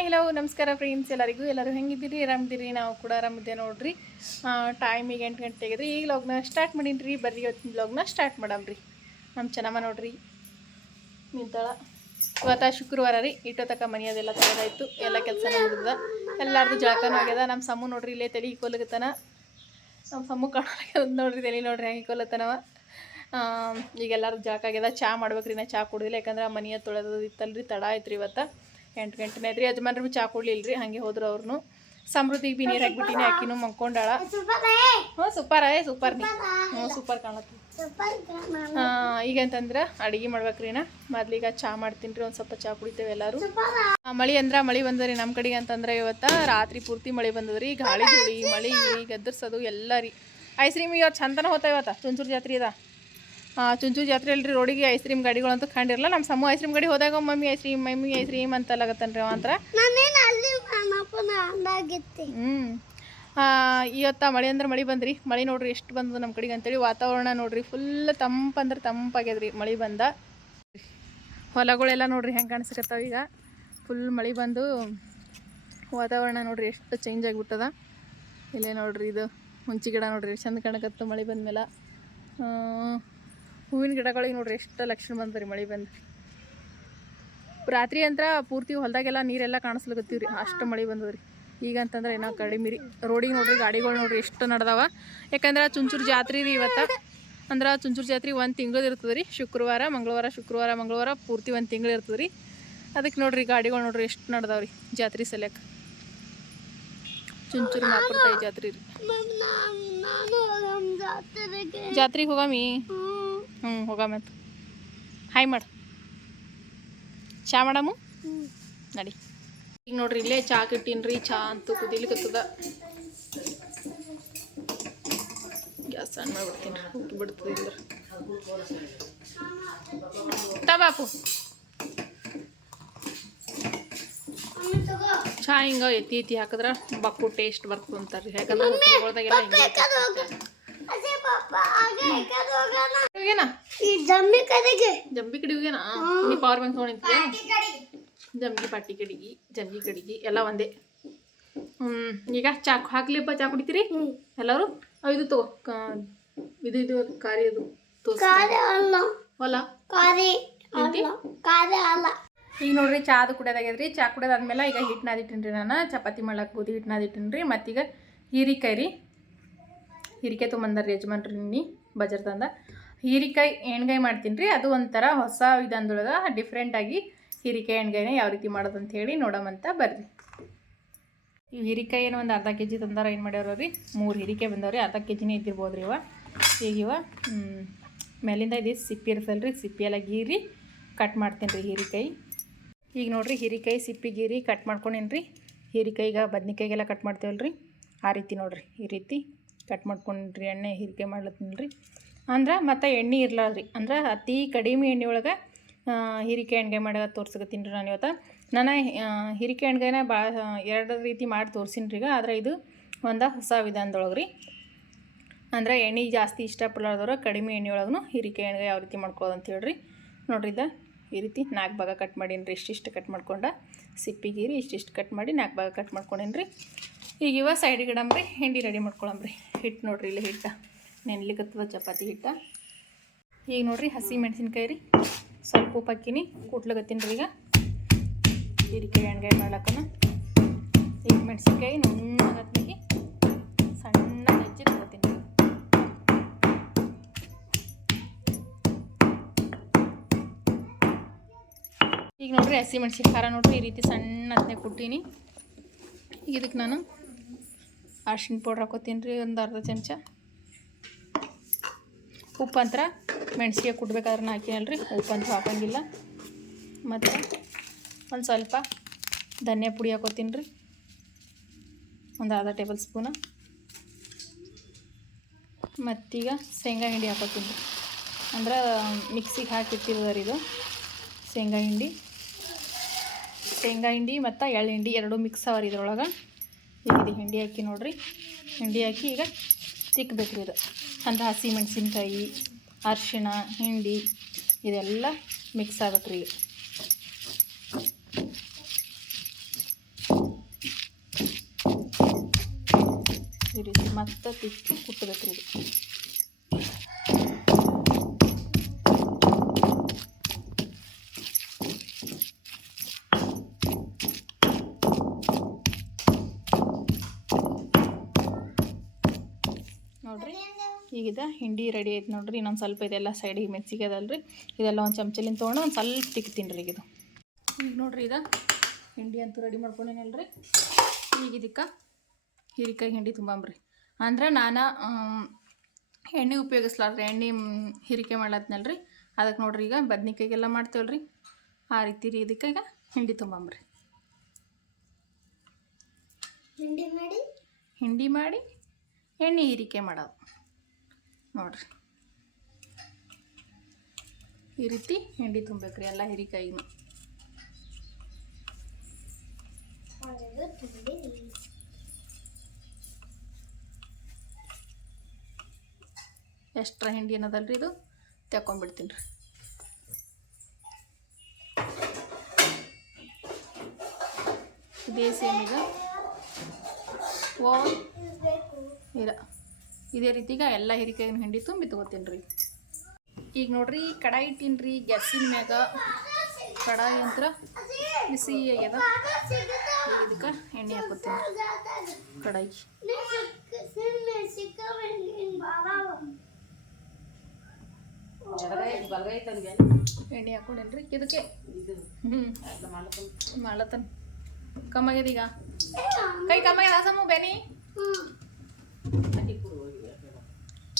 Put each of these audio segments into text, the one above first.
Hi hello ನಮಸ್ಕಾರ friends ಎಲ್ಲರಿಗೂ. ಎಲ್ಲರೂ ಹೆಂಗಿದ್ದೀರಿ? ಆರಾಮಿದ್ದೀರಿ? ನಾವು ಕೂಡ ಆರಾಮಿದ್ದೆ ನೋಡ್ರಿ. ಟೈಮ್ ಈಗ ಎಂಟು ಗಂಟೆಗೆ ರೀ ಈಗ ಲಾಗ್ನ ಸ್ಟಾರ್ಟ್ ಮಾಡೀನಿ ಬರ್ರಿ ಇವತ್ತಿನ ಲಾಗ್ನ ಸ್ಟಾರ್ಟ್ ಮಾಡಮ್ರಿ. ನಮ್ಮ ಚೆನ್ನಮ್ಮ ನೋಡ್ರಿ. ನಿಂತಾಳ ಇವತ್ತ ಶುಕ್ರವಾರ ರೀ. ಇಟ್ಟೋತಕ ಮನೆಯದೆಲ್ಲ ತಗೋದಾಯ್ತು. ಎಲ್ಲ ಕೆಲಸ ಮುಗಿದ ಎಲ್ಲಾರ್ದು ಜಳಕನೂ ಆಗ್ಯದ. ನಮ್ಮ ಸಮ್ಮು ನೋಡ್ರಿ ಇಲ್ಲೇ ತಲೆ ಕೊಲಗತನ ನಮ್ಮ ಸಮ್ಮು ಕಾಣೋದು ನೋಡ್ರಿ ತಲೆ ನೋಡ್ರಿ ಹೆಂಗೆ ಕೊಲತನವ ಈಗ ಎಲ್ಲರೂ ಜಳಕ ಆಗ್ಯದ. ಚಾ ಮಾಡ್ಬೇಕ್ರಿ ನಾ. ಚಹಾ ಕುಡಿದಿಲ್ಲ. ಯಾಕಂದ್ರೆ ಮನೆಯ ತೊಳೆದಿತ್ತಲ್ರಿ ತಡ ಆಯ್ತು ರೀ ಇವತ್ತು. ಎಂಟು ಗಂಟೆನೇ ಐತ್ರಿ ಯಜಮಾನ್ರು ಚಾ ಕೊಡ್ಲಿಲ್ಲ ರೀ ಹಂಗೆ ಹೋದ್ರು ಅವ್ರನ್ನು ಸಮೃದ್ಧಿಗೆ ಬಿ ನೀರು ಹಾಕ್ಬಿಟ್ಟಿನಿ ಆಕಿನೂ ಮಂಕೊಂಡಾಳ ಹ್ಞೂ, ಸೂಪರ್ ಏ ಸೂಪರ್ ನೀ. ಹ್ಞೂ, ಸೂಪರ್ ಕಾಣತ್ತಿ ಈಗ ಅಂತಂದ್ರೆ ಅಡಿಗೆ ಮಾಡ್ಬೇಕ್ರಿ ನಾ. ಮೊದ್ಲೀಗ ಚಾ ಮಾಡ್ತೀನಿ ರೀ, ಒಂದು ಸ್ವಲ್ಪ ಚಾ ಕುಡಿತೇವೆ ಎಲ್ಲರೂ. ಮಳಿ ಅಂದ್ರೆ ಮಳಿ ರೀ ನಮ್ಮ ಕಡೆಗೆ ಅಂತಂದ್ರೆ ಇವತ್ತು ರಾತ್ರಿ ಪೂರ್ತಿ ಮಳಿ ಬಂದದ್ರಿ ಗಾಳಿ ಧೂಳಿ, ಮಳಿ, ಗದ್ದರ್ಸೋದು ಎಲ್ಲ ರೀ. ಐಸ್ ಕ್ರೀಮ್ ಇವತ್ತು ಚಂದನ ಹೋತ ಇವತ್ತ, ಚುಂಚೂರು ಜಾತ್ರೆ ಇದ ಹಾಂ ಚುಂಚೂರು ಜಾತ್ರೆ ಅಲ್ರಿ ರೋಡಿಗೆ ಐಸ್ ಕ್ರೀಮ್ ಗಾಡಿಗಳಂತೂ ಕಂಡಿರಲ್ಲ ನಮ್ಮ ಸಮೂಹ ಐಸ್ ಕ್ರೀಮ್ ಗಾಡಿ ಹೋದಾಗ mummy ice cream mummy ice cream ಅಂತಲಾಗತ್ತನ್ರಿ ಅವ ಅಂತರ. ಹ್ಞೂ ಇವತ್ತ ಮಳೆ ಅಂದ್ರೆ ಮಳೆ ಬಂದ್ರಿ? ಮಳೆ ನೋಡ್ರಿ ಎಷ್ಟು ಬಂದದ ನಮ್ಮ ಕಡೆಗೆ ಅಂತೇಳಿ ವಾತಾವರಣ ನೋಡ್ರಿ ಫುಲ್ ತಂಪಂದ್ರೆ ತಂಪಾಗ್ಯದ್ರಿ ಮಳೆ ಬಂದ. ಹೊಲಗಳೆಲ್ಲ ನೋಡ್ರಿ ಹೆಂಗೆ ಕಾಣಿಸ್ಕತ್ತಾವ ಈಗ. ಫುಲ್ ಮಳೆ ಬಂದು ವಾತಾವರಣ ನೋಡ್ರಿ ಎಷ್ಟು ಚೇಂಜ್ ಆಗಿಬಿಟ್ಟದ. ಇಲ್ಲೇ ನೋಡ್ರಿ ಇದು ಹುಂಚಿ ಗಿಡ ನೋಡ್ರಿ ಚಂದ ಕಾಣಕತ್ತು ಮಳೆ ಬಂದ್ಮೇಲೆ. ಹೂವಿನ ಗಿಡಗಳಿಗೆ ನೋಡ್ರಿ ಎಷ್ಟು ಲಕ್ಷಣ ಬಂದ್ರಿ ಮಳೆ ಬಂದು. ರಾತ್ರಿ ಅಂತ ಪೂರ್ತಿ ಹೊಲದಾಗೆಲ್ಲ ನೀರೆಲ್ಲ ಕಾಣಿಸ್ಲಿಕತ್ತೀವಿ ರೀ ಅಷ್ಟು ಮಳೆ ಬಂದದ್ರಿ. ಈಗ ಅಂತಂದ್ರೆ ಏನೋ ಕಡಿಮೆ ರೀ ರೋಡಿಗೆ ನೋಡ್ರಿ ಗಾಡಿಗಳು ನೋಡ್ರಿ ಎಷ್ಟು ನಡೆದವ. ಯಾಕಂದ್ರೆ ಚುಂಚೂರು ಜಾತ್ರೆ ರೀ ಇವತ್ತು. ಅಂದ್ರೆ ಚುಂಚೂರು ಜಾತ್ರೆ ಒಂದು ತಿಂಗಳು ಇರ್ತದೆ ರೀ ಶುಕ್ರವಾರ ಮಂಗಳವಾರ ಶುಕ್ರವಾರ ಮಂಗಳವಾರ ಪೂರ್ತಿ ಒಂದು ತಿಂಗಳು ಇರ್ತದೆ ರೀ ಅದಕ್ಕೆ ನೋಡ್ರಿ ಗಾಡಿಗಳು ನೋಡ್ರಿ ಎಷ್ಟು ನಡ್ದಾವ ರೀ ಜಾತ್ರೆ ಸಲ್ಯಾಕ. ಚುಂಚೂರು ಮಾಪುರ ತಾಯಿ ಜಾತ್ರೆ ರೀ. ಜಾತ್ರೆಗೆ. ಹೋಗಾಮಿ? ಹ್ಞೂ ಹೋಗಾಮತ್ ಹಾಯ್ ಮಾಡು. ಚಾ ಮಾಡಮು ನಡಿ. ಈಗ ನೋಡ್ರಿ ಇಲ್ಲೇ ಚಾ ಇಟ್ಟೀನಿ ಚಾ ಅಂತೂ ಕುದಿಲಿಕತ್ತದ. ಗ್ಯಾಸ್ ಸಣ್ಣ ಮಾಡ್ಬಿಡ್ತೀನಿ ಉಕ್ಕಿ ಬಿಡ್ತದೆ ಇಲ್ಲ ತಬಾಪು ಚಾ ಹಿಂಗ ಎತ್ತಿ ಎತ್ತಿ ಹಾಕಿದ್ರೆ ಬಕ್ಕು ಟೇಸ್ಟ್ ಬರ್ತದೆ ಅಂತಾರೆ ಯಾಕಂದ್ರೆ ಹೋಟೆಲ್ಗಳ್ದಾಗೆಲ್ಲ ಹಿಂಗೆ ಹೋಗ್ಯಾನ? ಈ ಜಂಬಿ ಕಡೆಗೆ. ಜಂಬಿ ಕಡೆ ಹೋಗ್ಯಾನ? ನೀ ಪವರ್ ಬ್ಯಾಂಕ್ ತೊಗೊಂಡಿದ್ದೆ ಜಂಬಿ ಪಾಟಿ ಕಡಿಗಿ ಜಂಬಿ ಕಡಿಗಿ ಎಲ್ಲ ಒಂದೇ. ಈಗ ಚಾ ಹಾಕ್ಲಿಪ್ಪ ಚಾ ಕುಡಿತೀರಿ? ಎಲ್ಲರೂ? ಇದು ತಗೋ ಇದು ಇದು ಕಾರಿ ಅದು ಕಾರೆ ಅಲ್ಲ ಹೊಲ. ಕಾರಿ ಕಾರೆ ಅಲ್ಲ. ಈಗ ನೋಡ್ರಿ ಚಾ ಅದು ಕುಡಿಯೋದಾಗ್ಯದ್ರಿ. ಚಾ ಕುಡಿಯೋದಾದ್ಮೇಲೆ ಈಗ ಹಿಟ್ಟು ನಾದಿಟ್ಟಿನ್ರಿ ನಾನು. ಚಪಾತಿ ಮಾಡಕ್ಕೆ ಗೋಧಿ ಹಿಟ್ಟು ನಾದಿಟ್ಟಿನ್ರಿ ಮತ್ತೀಗ ಹೀರಿಕಾಯಿ ರೀ. ಹೀರಿಕಾಯಿ ತೊಗೊಂಬಂದಾರ ಯಜಮಾನ್ರಿ ನಿನ್ನೆ ಬಜಾರ್ ತಂದ. ಹೀರಿಕಾಯಿ ಎಣ್ಗಾಯಿ ಮಾಡ್ತೀನಿ ರೀ. ಅದು ಒಂಥರ ಹೊಸ ವಿಧಾನದೊಳಗೆ ಡಿಫ್ರೆಂಟಾಗಿ ಹೀರಿಕಾಯಿ ಎಣ್ಗಾಯಿನ ಯಾವ ರೀತಿ ಮಾಡೋದು ಅಂತ ಹೇಳಿ ನೋಡಮಂತ ಬರ್ರಿ ಈ ಹೀರಿಕಾಯಿ ಏನು ಒಂದು ಅರ್ಧ ಕೆ ಜಿ ತಂದಾರ, ಏನು ಮಾಡ್ಯಾರ ರೀ ಮೂರು ಹೀರಿಕಾಯಿ ಬಂದವ್ರಿ. ಅರ್ಧ ಕೆ ಜಿನೇ ಇದ್ದಿರ್ಬೋದು ರೀ ಇವ. ಈಗ ಇವ ಮೇಲಿಂದ ಇದು ಸಿಪ್ಪಿ ಇರ್ತಲ್ಲ ರೀ? ಸಿಪ್ಪಿ ಎಲ್ಲ ಗೀರಿ ಕಟ್ ಮಾಡ್ತೀನಿ ರೀ ಹೀರಿಕಾಯಿ. ಈಗ ನೋಡಿರಿ ಹೀರಿಕಾಯಿ ಸಿಪ್ಪಿ ಗೀರಿ ಕಟ್ ಮಾಡ್ಕೊಂಡೇನಿ ರೀ? ಹೀರಿಕಾಯಿಗೆ ಬದ್ನಿಕಾಯಿಗೆಲ್ಲ ಕಟ್ ಮಾಡ್ತೇವಲ್ಲ ರೀ ಆ ರೀತಿ ನೋಡಿರಿ, ಈ ರೀತಿ ಕಟ್ ಮಾಡ್ಕೊಂಡ್ರಿ, ಎಣ್ಣೆ ಹೀರಿಕಾಯಿ ಮಾಡ್ಲತ್ತೀನಿ ರೀ ಅಂದ್ರೆ ಮತ್ತು ಎಣ್ಣೆ ಇರಲಾರ್ರಿ. ಅಂದ್ರೆ ಅತಿ ಕಡಿಮೆ ಎಣ್ಣೆ ಒಳಗೆ ಹೀರಿಕೆ ಎಣ್ಗೆ ಮಾಡಿ ತೋರ್ಸಕತ್ತೀನಿ ರೀ ನಾನು ಇವತ್ತು ನಾನು ಹೀರಿಕೆ ಎಣ್ಗಾಯಿನ ಭಾಳ ಎರಡು ರೀತಿ ಮಾಡಿ ತೋರಿಸಿನಿ ಈಗ. ಆದರೆ ಇದು ಒಂದು ಹೊಸ ವಿಧಾನದೊಳಗೆ ರೀ. ಅಂದ್ರೆ ಎಣ್ಣೆ ಜಾಸ್ತಿ ಇಷ್ಟಪಡಲಾರ್ದವ್ರು ಕಡಿಮೆ ಎಣ್ಣೆ ಒಳಗೂ ಹೀರಿಕೆ ಎಣ್ಗಾಯಿ ಯಾವ ರೀತಿ ಮಾಡ್ಕೊಳ್ಳೋದು ಅಂತ ಹೇಳ್ರಿ. ನೋಡ್ರಿ ಇದು, ಈ ರೀತಿ ನಾಲ್ಕು ಭಾಗ ಕಟ್ ಮಾಡೀನಿ ರೀ. ಇಷ್ಟಿಷ್ಟು ಕಟ್ ಮಾಡ್ಕೊಂಡ ಸಿಪ್ಪಿಗೀರಿ ಇಷ್ಟಿಷ್ಟು ಕಟ್ ಮಾಡಿ ನಾಲ್ಕು ಭಾಗ ಕಟ್ ಮಾಡ್ಕೊಂಡೇನಿ ರೀ ಈಗ ಇವ ಸೈಡಿಗೆ ಇಡಂಬ್ರಿ ಹಿಂಡಿ ರೆಡಿ ಮಾಡ್ಕೊಳಮ್ರಿ ಹಿಟ್ಟು ನೋಡ್ರಿ ಇಲ್ಲಿ ಹಿಟ್ಟ. ನೆನ್ಲಿಕತ್ತದ ಚಪಾತಿ ಹಿಟ್ಟ. ಈಗ ನೋಡ್ರಿ ಹಸಿ ಮೆಣಸಿನ್ಕಾಯಿ ರೀ. ಸ್ವಲ್ಪ ಉಪ್ಪು ಹಾಕಿನಿ, ಕೂಟ್ಲಗತ್ತೀನಿ ರೀ ಈಗ. ಹೀರಿಕಾಯಿ ಎಣ್ಗಾಯಿ ಮಾಡ್ಲಕ್ಕನ ಈಗ ಮೆಣಸಿನ್ಕಾಯಿ ನುಣ್ಣಗತ್ನಿಗೆ ಸಣ್ಣ ಹೆಚ್ಚಿ ತಗೋತೀನಿ ಈಗ ನೋಡ್ರಿ ಹಸಿ ಮೆಣಸಿನ ಖಾರ ನೋಡ್ರಿ ಈ ರೀತಿ ಸಣ್ಣ ಹತ್ತನೇ ಕುಟ್ಟೀನಿ. ಈಗ ಇದಕ್ಕೆ ನಾನು ಅರ್ಶಿನ ಪೌಡ್ರ್ ಹಾಕೋತೀನಿ ರೀ, ಒಂದು ಅರ್ಧ ಚಮಚ. ಉಪ್ಪು ಅಂತರ ಮೆಣಸಿಗೆ ಕುಟ್ಬೇಕಾದ್ರೆ ಉಪ್ಪು ಅಂತ ಹಾಕಂಗಿಲ್ಲ. ಮತ್ತು ಒಂದು ಸ್ವಲ್ಪ ಧನಿಯಾ ಪುಡಿ ಹಾಕೋತೀನಿ ರೀ. ಒಂದು ಅರ್ಧ ಟೇಬಲ್ ಸ್ಪೂನ ಮತ್ತೀಗ ಶೇಂಗಾ ಹಿಂಡಿ ಹಾಕೋತೀನಿ ರೀ. ಅಂದ್ರೆ ಮಿಕ್ಸಿಗೆ ಹಾಕಿರ್ತೀವಿ ಇದು. ಶೇಂಗಾ ಹಿಂಡಿ. ಶೇಂಗಾ ಹಿಂಡಿ ಮತ್ತು ಎಳ್ಳು ಹಿಂಡಿ ಎರಡು ಮಿಕ್ಸ್ ಅವರಿ ಇದ್ರೊಳಗೆ. ಈಗ ಇದು ಹಿಂಡಿ ಹಾಕಿ ನೋಡಿರಿ. ಹಿಂಡಿ ಹಾಕಿ ಈಗ ತಿಕ್ಕಬೇಕು ರೀ ಇದು. ಅಂದ್ರೆ ಹಸಿ ಮೆಣಸಿನ್ಕಾಯಿ ಅರಿಶಿಣ ಹಿಂಡಿ ಇದೆಲ್ಲ ಮಿಕ್ಸ್ ಆಗತ್ತೆ ರೀ ಮತ್ತೆ ತಿಕ್ಕಿ ಕುಟ್ಟಬೇಕು ರೀ ಈಗಿದ ಹಿಂಡಿ ರೆಡಿ ಐತೆ ನೋಡ್ರಿ. ಇನ್ನೊಂದು ಸ್ವಲ್ಪ ಇದೆಲ್ಲ ಸೈಡಿಗೆ ಮೆಚ್ಚಿಗೆ ಅದಲ್ರಿ. ಇದೆಲ್ಲ ಒಂದು ಚಮಚಲಿಂದ ತೊಗೊಂಡು ಒಂದು ಸ್ವಲ್ಪ ತಿಕ್ತೀನಿ ರೀ ಇದು. ಈಗ ನೋಡ್ರಿ ಇದು ಹಿಂಡಿ ಅಂತೂ ರೆಡಿ ಮಾಡ್ಕೊಂಡೇನಲ್ರಿ. ಈಗ ಇದಕ್ಕೆ ಹೀರಿಕಾಯಿ ಹಿಂಡಿ ತುಂಬಂಬ್ರಿ. ಅಂದ್ರೆ ನಾನು ಎಣ್ಣೆ ಉಪಯೋಗಿಸ್ಲಾರ್ರಿ ಎಣ್ಣೆ ಹೀರಿಕೆ ಮಾಡ್ಲತ್ನಲ್ರಿ ಅದಕ್ಕೆ ನೋಡ್ರಿ ಈಗ ಬದ್ನಿಕಾಯಿಗೆಲ್ಲ ಮಾಡ್ತೇವಲ್ರಿ ಆ ರೀತಿ ರೀ ಇದಕ್ಕೆ ಈಗ ಹಿಂಡಿ ತುಂಬಂಬ್ರಿ. ಹಿಂಡಿ ಮಾಡಿ? ಹಿಂಡಿ ಮಾಡಿ ಎಣ್ಣೆ ಹೀರಿಕೆ ಮಾಡೋದು. ನೋಡ್ರಿ. ಈ ರೀತಿ ಹಿಂಡಿ ತುಂಬೇಕ್ರಿ ಎಲ್ಲ ಹಿರಿಕಾಯಿನೂ ಎಷ್ಟ್ರ ಹಿಂಡಿ ಏನದಲ್ರಿ ಇದು? ತೆಕ್ಕೊಂಬಿಡ್ತೀನಿ ರೀ. ಸೇಮ್ ಈಗ. ಓ ಇಲ್ಲ ಇದೇ ರೀತಿಗ ಎಲ್ಲ ಹಿರಿಕಾಯಿನ ಹಿಂಡಿ ತುಂಬಿ ತಗೋತೀನಿ ರೀ ಈಗ ನೋಡ್ರಿ ಕಡಾಯಿ ಇಟ್ಟೀನಿ ರೀ ಗ್ಯಾಸಿನ ಮ್ಯಾಗ. ಕಡಾಯಿ ಯಂತ್ರ ಬಿಸಿ ಆಗ್ಯದ. ಇದಕ್ಕೆ ಎಣ್ಣೆ ಹಾಕೋತೀನಿ. ಕಡಾಯಿ. ಎಣ್ಣೆ ಹಾಕೊಂಡೇನ್ರಿ. ಇದಕ್ಕೆ ಹ್ಞೂ ಮಾಡ್ಲತ್ತನ. ಕಮ್ಮಾಗ್ಯದ ಈಗ? ಕೈ ಕಮ್ಮಾಗ್ಯದ ಸಮ ಬೆನಿ?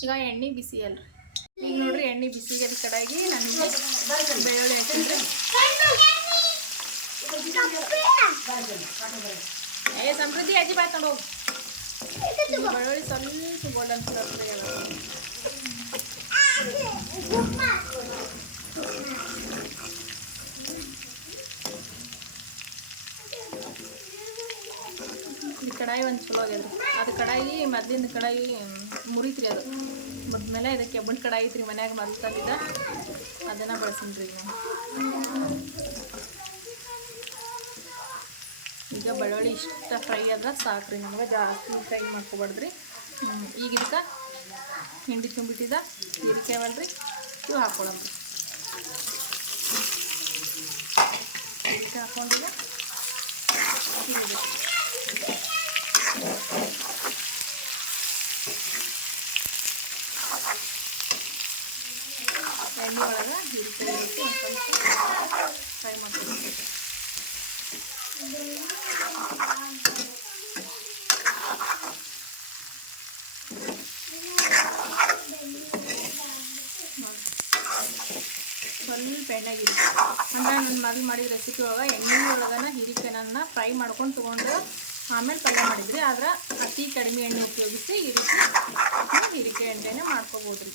ಈಗ ಎಣ್ಣೆ ಬಿಸಿ ಅಲ್ರಿ ಈಗ ನೋಡ್ರಿ ಎಣ್ಣೆ ಬಿಸಿಗೆ ಕಡಾಗಿ ನಾನು ಬೆಳ್ಳುಳ್ಳಿ ಹಾಕಿನ್ರಿ ಏ ಸಮೃದ್ಧಿ ಅಜ್ಜಿ ಬಾತ್ ನೋಡು ಇದು ಬೆಳ್ಳುಳ್ಳಿ ಸ್ವಲ್ಪ ಗೋಲ್ಡನ್ ಕಲರ್ ಈ ಕಡಾಯಿ ಒಂದು ಚಲೋ ಆಗ್ಯದ್ರಿ ಅದು ಕಡಾಯಿ ಮೊದ್ಲಿಂದ ಕಡಾಯಿ ಮುರಿತ್ರಿ ಅದು. ಮುರಿದ್ಮೇಲೆ ಇದಕ್ಕೆ ಕೆಬ್ಬಣ ಕಡೆ ಐತ್ರಿ ಮನ್ಯಾಗ ಮೊದ್ಲು ತಂದಿದ್ದ. ಅದನ್ನು ಬಳಸಿನ್ರಿ ನಾನು ಈಗ ಬೆಳ್ಳುಳ್ಳಿ ಇಷ್ಟ ಫ್ರೈ ಆದ್ರೆ ಸಾಕ್ರಿ ನಮ್ಗೆ, ಜಾಸ್ತಿ ಫ್ರೈ ಮಾಡ್ಕೊಬಾರ್ದ್ರಿ. ಈಗ ಇದಕ್ಕೆ ಹಿಂಡಿ ತುಂಬಿಟ್ಟಿದ್ದ ಹೀರಿಕಾಯವಲ್ರಿ ಇವು ಹಾಕ್ಕೊಳಮ್ರಿ ಇದಕ್ಕೆ ಎಣ್ಣೆ ಒಳಗೆ ಸ್ವಲ್ಪ ಫ್ರೈ ಮಾಡ್ಕೊಬೇಕು ನೋಡಿ ಸ್ವಲ್ಪ ಎಣ್ಣೆಗಿರಿ ಅಂದ್ರೆ ನನ್ನ ಮೊದಲು ಮಾಡಿದ ರೆಸಿಪಿ ಒಳಗೆ ಎಣ್ಣೆ ಒಳಗನ ಹೀರಿಕಾಯಿನ ಫ್ರೈ ಮಾಡ್ಕೊಂಡು ತೊಗೊಂಡು ಆಮೇಲೆ ಪಲ್ಯ ಮಾಡಿದ್ರಿ ಆದ್ರೆ ಅತಿ ಕಡಿಮೆ ಎಣ್ಣೆ ಉಪಯೋಗಿಸಿ ಈ ರೀತಿ ನೀವು ಹೀರಿಕಾಯಿ ಎಣ್ಣೆನೇ ಮಾಡ್ಕೋಬೋದು ರೀ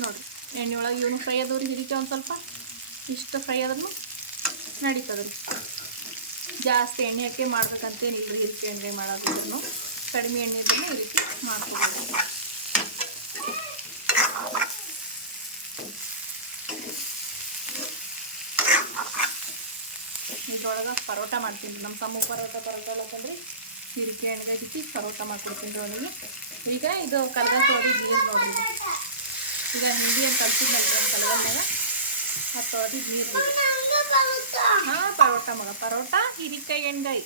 ನೋಡಿರಿ ಎಣ್ಣೆ ಒಳಗೆ ಇವನು ಫ್ರೈ ಅದಾವ್ರಿ ಹಿರಿಕೆ ಒಂದು ಸ್ವಲ್ಪ, ಇಷ್ಟು ಫ್ರೈ ಆದ್ರೂ ನಡೀತದ್ರಿ ಜಾಸ್ತಿ ಎಣ್ಣೆ ಹಾಕಿ ಮಾಡ್ಬೇಕಂತೇನಿಲ್ಲ ರೀ ಹೀರಿಕಾಯಿ ಎಣ್ಣೆ ಮಾಡೋದಿದ್ರು ಕಡಿಮೆ ಎಣ್ಣೆ ಇದ್ರೂ ಈ ರೀತಿ ಮಾಡ್ಕೋಬೋದು. ಇದ್ರೊಳಗೆ ಪರೋಟ ಮಾಡ್ತೀನಿ. ನಮ್ಮ ತಮ್ಮ ಪರೋಟ ಪರೋಟ ಅಲ್ಲಕಂದ್ರಿ ಹಿರಿಕೆ ಎಣ್ಣೆಗೆ ಹಚ್ಚಿ ಪರೋಟ ಮಾಡ್ಕೊಡ್ತೀನಿ. ಅವನಿಗೆ ಈಗ ಇದು ಕಲ್ಗಲ್ ತೊಳೆದು ನೀರು ನೋಡ್ರಿ. ಇದು. ಈಗ ಹಿಂಡಿ ಅಂತ ಕಲ್ಸಿದ್ನಲ್ರಿ ಒಂದು ಕಲ್ಗಲ್ನಾಗ ಅದು ತೊಳೆದಿದ್ದು ನೀರು ಹಾಂ, ಪರೋಟ ಮಗ, ಪರೋಟ, ಹೀರಿಕಾಯಿ ಎಣ್ಗಾಯಿ.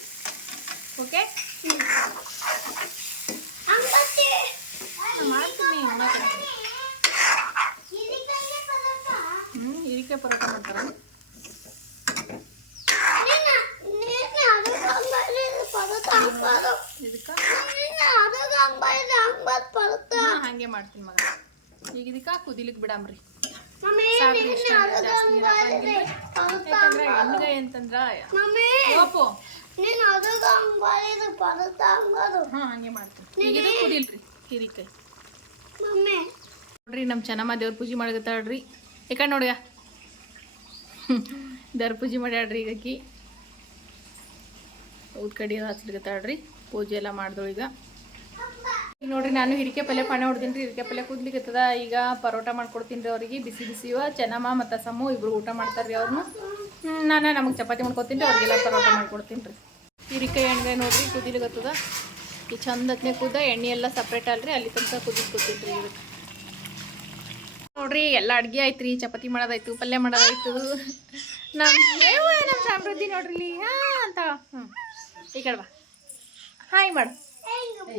ಓಕೆ ಮಾಡ್ತೀನಿ ಉಣ್ಣಕ್ಕೆ ಹ್ಞೂ ಹೀರಿಕಾಯಿ ಪರೋಟ ಮಾಡ್ತಾರೆ? ಹಾಗೆ ಮಾಡ್ತೀನಿ ಮಗ. ಈಗ ಇದಕ್ಕೆ ಕುದಿಲಿಕ್ಕೆ ಬಿಡಾಮ್ರಿ. ಯಾಕಂದ್ರೆ ಅಂತಂದ್ರೆ ಓಪು ಹಂಗ್. ಹಾಂ ಮಾಡ್ತೀನಿ. ಈಗ ಇದು ಕುದಿಲ್ರಿ ಹೀರಿಕಾಯಿ ಮಮ್ಮಿ. ನೋಡ್ರಿ ನಮ್ಮ ಚೆನ್ನಮ್ಮ ದೇವ್ರ ಪೂಜೆ ಮಾಡಕತ್ತಾಳ್ರಿ ಯಾಕ ನೋಡ್ಯ ದೇವ್ರ ಪೂಜೆ ಮಾಡ್ಯಾಡ್ರಿ ಈಗ ಆಕಿ ಕಡೆ ಕಡಿ ಹಚ್ಲಿಕತ್ತಾಳ್ರಿ. ಪೂಜೆ ಎಲ್ಲ ಮಾಡ್ದಳು ಈಗ. ನೋಡ್ರಿ ನಾನು ಹಿಡಿಕೆ ಪಲ್ಯ ಪಾನೆ ಹೊಡ್ದೀನಿ ರೀ ಹಿರಿಕೆ ಪಲ್ಯ ಕುದ್ಲಿಕತ್ತದ ಈಗ ಪರೋಟ ಮಾಡ್ಕೊಡ್ತೀನಿ ರೀ ಅವ್ರಿಗೆ. ಬಿಸಿ ಬಿಸಿವ ಚೆನ್ನಮ್ಮ ಮತ್ತು ಸಮ್ಮು ಇಬ್ರು ಊಟ ಮಾಡ್ತಾರೆ ರೀ ಅವ್ರನ್ನು ನಾನು ನಮಗೆ ಚಪಾತಿ ಮಾಡ್ಕೊತೀನಿ ರೀ ಅವ್ರಿಗೆಲ್ಲ ಪರೋಟ ಮಾಡ್ಕೊಡ್ತೀನಿ ರೀ. ಹಿರಿಕೆ ಎಣ್ಣೆ ನೋಡ್ರಿ ಕುದಿಲಿಗತ್ತದ ಈ ಚಂದ ಹತ್ನೆ ಕುದ ಎಣ್ಣೆ ಎಲ್ಲ ಸಪ್ರೇಟ್ ಅಲ್ರಿ ಅಲ್ಲಿ ತನಕ ಕುದಿ ರೀ ಇದಕ್ಕೆ ನೋಡ್ರಿ ಎಲ್ಲ ಅಡುಗೆ ಆಯ್ತು ರೀ ಚಪಾತಿ ಮಾಡೋದಾಯ್ತು ಪಲ್ಯ ಮಾಡೋದಾಯ್ತು. ನಮ್ಮ ನಮ್ಮ ಸಮೃದ್ಧಿ ನೋಡ್ರಿ ಹಾಂ ಹಾ ಅಂತ. ಹ್ಞೂ ಈ ಕಡೆ ಬಾ. ಹಾಯ್ ಮಾಡು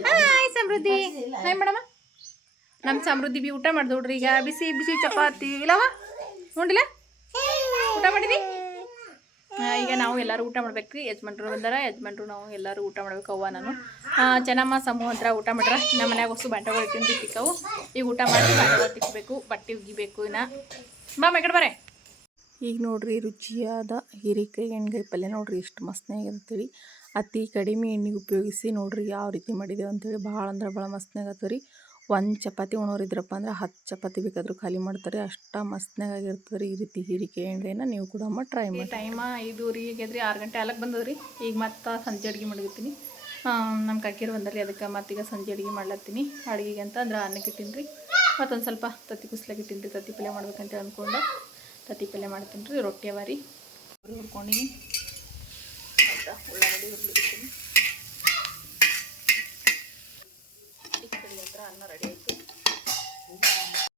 ಹಾಯ್ ಸಮೃದ್ಧಿ. ಹಾಯ್ ಮಾಡಮ್ಮ ನಮ್ಮ ಸಮೃದ್ಧಿ ಬಿ ಊಟ ಮಾಡ್ದು ನೋಡ್ರಿ ಈಗ. ಬಿಸಿ ಬಿಸಿ ಚಪಾತಿ. ಇಲ್ಲವ? ನೋಡಿಲ್ಲ ಊಟ ಮಾಡಿದಿ? ಈಗ ನಾವು ಎಲ್ಲರೂ ಊಟ ಮಾಡ್ಬೇಕ್ರಿ. ಯಜಮಾನ್ರು ಬಂದಾರ. ಯಜಮಾನ್ರು ನಾವು ಎಲ್ಲರೂ ಊಟ ಮಾಡ್ಬೇಕು ಅವ್ವ, ನಾನು. ಚೆನ್ನಮ್ಮ, ಸಮೂಹ ಹತ್ರ ಊಟ ಮಾಡ್ರ. ನಮ್ಮ ಮನ್ಯಾಗ ಹೊಸ ಬಾಂಟಗಳು ತಿಂದು ತಿಕ್ಕವು ಈಗ ಊಟ ಮಾಡಿ ಬಾಂಟಗಳು ತಿಕ್ಕಬೇಕು ಬಟ್ಟೆ ಉಗಿಬೇಕು ಇನ್ನ. ಬಾ ಮೇಕಡೆ ಬರೇ. ಈಗ ನೋಡ್ರಿ ರುಚಿಯಾದ ಹೀರೆಕಾಯಿ ಎಣ್ಗಾಯಿ ಪಲ್ಯ ನೋಡ್ರಿ. ಎಷ್ಟು ಮಸ್ತ್ನಾಗ ಅಂತೇಳಿ ಅತಿ ಕಡಿಮೆ ಎಣ್ಣೆ ಉಪಯೋಗಿಸಿ ನೋಡ್ರಿ ಯಾವ ರೀತಿ ಮಾಡಿದೆವು ಅಂತೇಳಿ ಭಾಳ ಅಂದ್ರೆ ಭಾಳ ಮಸ್ತ್ನಾಗ ರೀ. ಒಂದು ಚಪಾತಿ ಉಣೋರು ಇದ್ರಪ್ಪ ಅಂದ್ರೆ ಹತ್ತು ಚಪಾತಿ ಬೇಕಾದರೂ ಖಾಲಿ ಮಾಡ್ತಾರೆ. ಅಷ್ಟ ಮಸ್ತ್ನಾಗ ಆಗಿರ್ತದೆ ರೀ ಈ ರೀತಿ ಹೀರಿಕೆ ಎಣ್ಣೆನ ನೀವು ಕೂಡ ಟ್ರೈ ಮಾಡಿ. ಟೈಮ ಐದೂರಿ ರೀ ಆರು ಗಂಟೆ ಆಲಕ್ಕೆ ಬಂದದ್ರಿ ಈಗ ಮತ್ತೆ ಸಂಜೆ ಅಡುಗೆ ಮಾಡಿರ್ತೀನಿ. ನಮ್ಮ ಕಾಕಿರು ಬಂದ್ರಿ ಅದಕ್ಕೆ ಮತ್ತೀಗ ಸಂಜೆ ಅಡುಗೆ ಮಾಡ್ಲತ್ತೀನಿ. ಅಡುಗೆಗೆ ಅಂತ ಅಂದ್ರೆ ಅನ್ನಕ್ಕೆ ಇಟ್ಟಿನಿ ರೀ. ಮತ್ತೊಂದು ಸ್ವಲ್ಪ ತತ್ತಿ ಕುಸ್ಲಾಗ ಇಟ್ಟಿನಿ ರೀ. ತತ್ತಿ ಪಲ್ಯ ಮಾಡ್ಬೇಕಂತ ಅಂದ್ಕೊಂಡು ತತ್ತಿ ಪಲ್ಯ ಮಾಡ್ತೀನಿ ರೀ ರೊಟ್ಟಿ ಅವ ರೀ. ಹುರ್ಕೊಂಡಿನಿ. കേട്ടോ ഉള്ളാടി ഉരുളിക്കുന്നു